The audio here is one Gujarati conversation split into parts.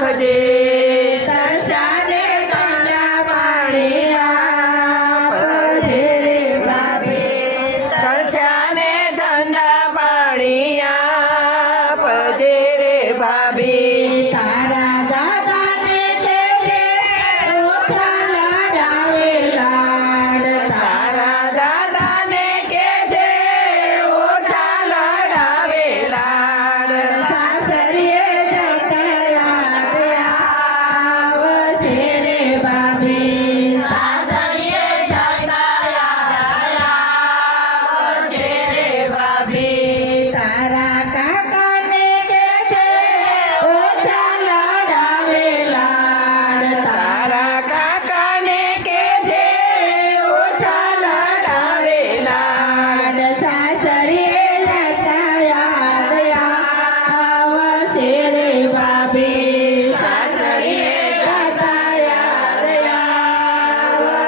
રાખજે. તરસાને કાંડા પાણી તરસાને ઠંડા પાણી આપજે રે ભાભી.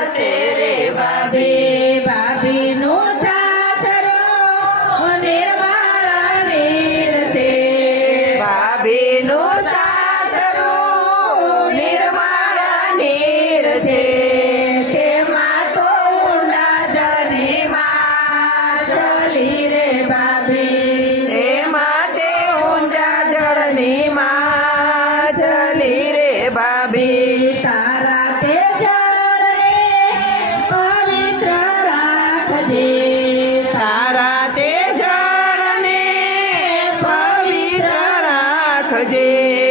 થશે રે ભાભી ભાભીનું રાખજે